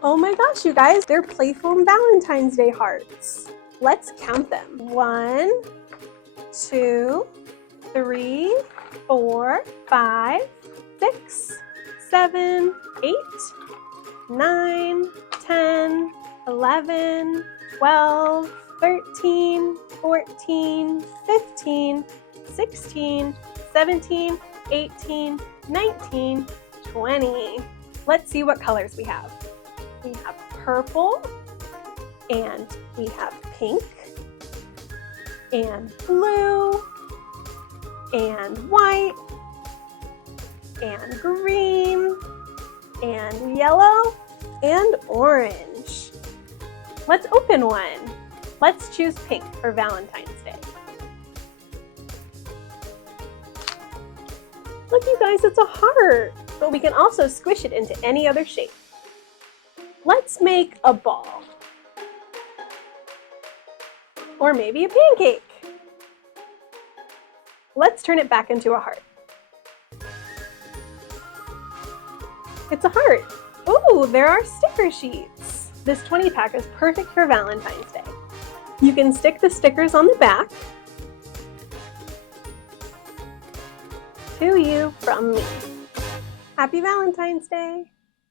Oh my gosh, you guys, they're Playfoam Valentine's Day hearts. Let's count them. 1, 2, 3, 4, 5, 6, 7, 8, 9, 10, 11, 12, 13, 14, 15, 16, 17, 18, 19, 20. Let's see what colors we have. We have purple, and we have pink, and blue, and white, and green, and yellow, and orange. Let's open one. Let's choose pink for Valentine's Day. Look, you guys, it's a heart, but we can also squish it into any other shape. Let's make a ball. Or maybe a pancake. Let's turn it back into a heart. It's a heart. Ooh, there are sticker sheets. This 20 pack is perfect for Valentine's Day. You can stick the stickers on the back. To you from me. Happy Valentine's Day!